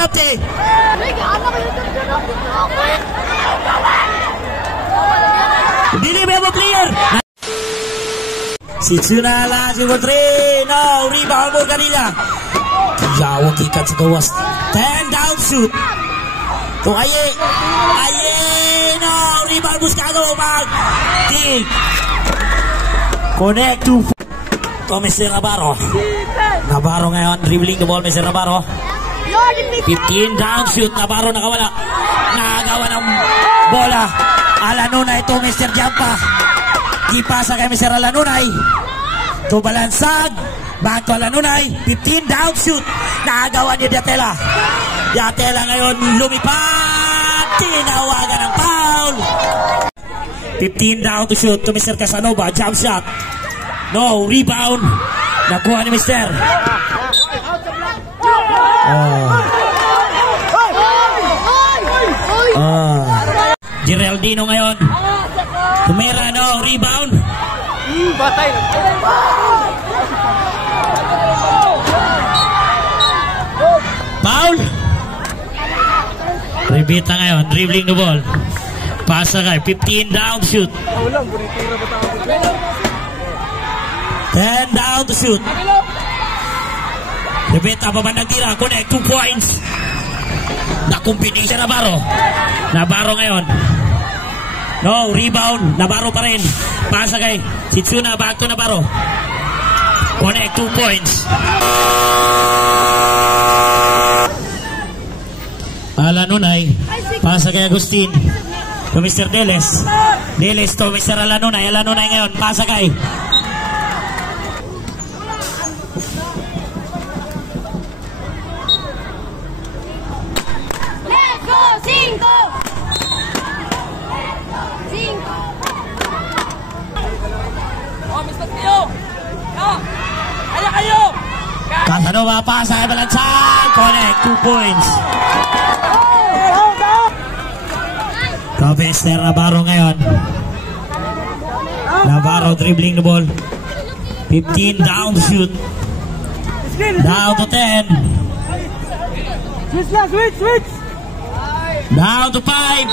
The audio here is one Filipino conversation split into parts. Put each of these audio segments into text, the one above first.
penalty. Dili mo player. Si Tsuna lagi for 3. No, rebound mo kanila. Yawa kikat sa gawas. 10 down shoot. To Aye. No, rebound mo sa kano. Dig. Connect to Mr. Navarro. Navarro ngayon, dribbling the ball, Mr. Navarro. 15 down shoot. Navarro nakawala. Nakagawa ng bola. Alanunay to Mr. Jampa. Ipasa kay Mr. Alanunay. To Balansag. Back to Alanunay. 15 down shoot. Nakagawa ni Diatela. Diatela ngayon lumipad. Tinawagan ng foul. 15 down to shoot to Mr. Casanova. Jump shot. No, rebound. Nakuha ni Mr. Geraldino ngayon. Tumira, no, rebound. Batay. Foul. Ribita ngayon, dribbling the ball. Pasa kay 15 down shoot. 10 down to shoot. Ribita pa ba nagtira? Connect 2 points. Nakumpini siya Navarro. Navarro ngayon. No, rebound. Navarro pa rin. Pasa kay si Tsuna, back to Navarro. Connect 2 points. Alanunay. Pasa kay Agustin. To Mr. Deles. Deles to Mr. Alanunay. Alanunay ngayon. Pasa kay Casanova, pasa kay Balansag. Connect 2 points. Mr. Navarro ngayon. Navarro dribbling the ball. 15 down shoot. Down to 10. Switch. Down to 5.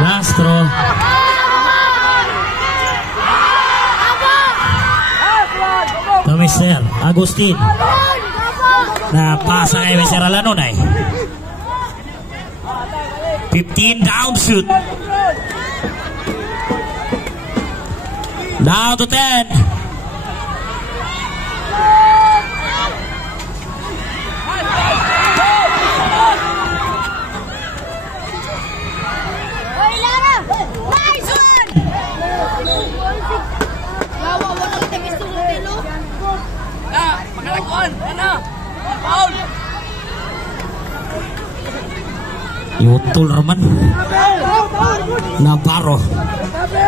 Lastro. To Mr. Agustin. Na pasa kay Mr. Alanunay. 15 down shoot. Down to 10. Yutol Roman. Navarro.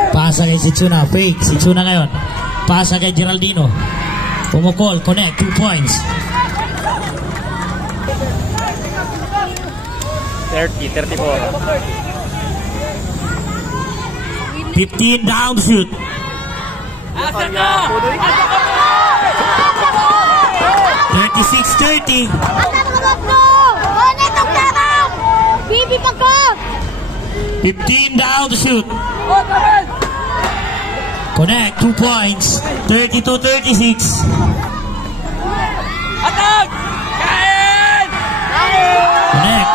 Pasa kay si Tsuna. Fake. Si Tsuna ngayon. Pasa kay Geraldino. Pumukol. Connect. 2 points. 34. 15 down shoot. 36-30. Bibi pagko. 15 down to shoot. Connect 2 points. 32-36. Attack! Kain! Connect.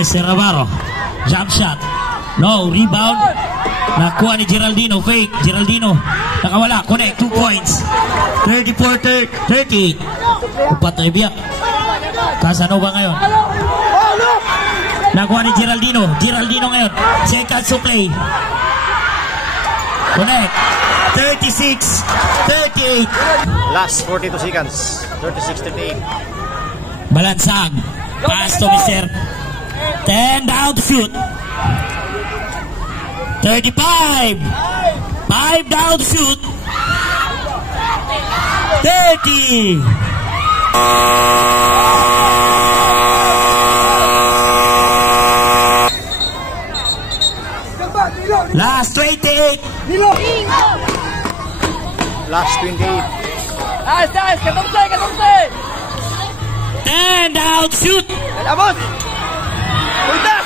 Mr. Navarro. Jump shot. No, rebound. Nakuha ni Geraldino. Fake. Geraldino. Nakawala. Connect. 2 points. 34-30. Upat na ibiyak. Casanova ngayon. Nakuha ni Geraldino. Geraldino ngayon. Second to play. Connect. 36-38. Last 42 seconds. 36-38. Balansag. Pass to Mr. 10 down to shoot. 35. 5 down to shoot. 30. Last 28. Last 28. And out shoot. Abot! Punta!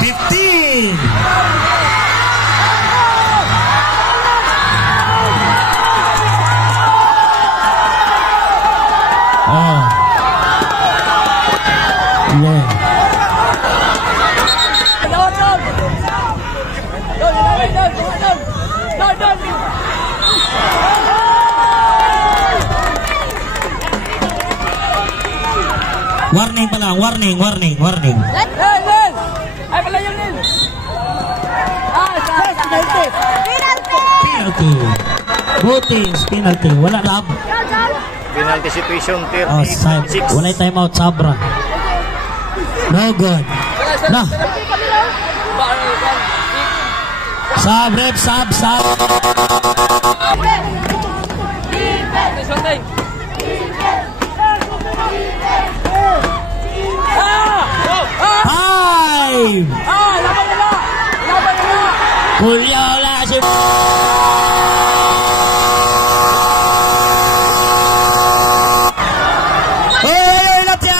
15. Oh. Long. Warning pa lang, warning. Ay, pala yun din. Penalty. Butis, penalty. Wala na. Penalty situation, Oh, side. 36. Wala yung timeout, Sabra. No good. Na. Sab, rep, sab. Five. Julio wala si...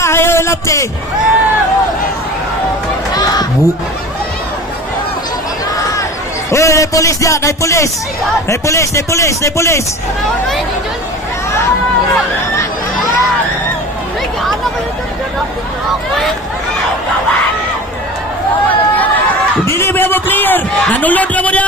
Ayaw lapti. Oh, may pulis dyan, may pulis. Dili ba mo player? Nanulod na mo na.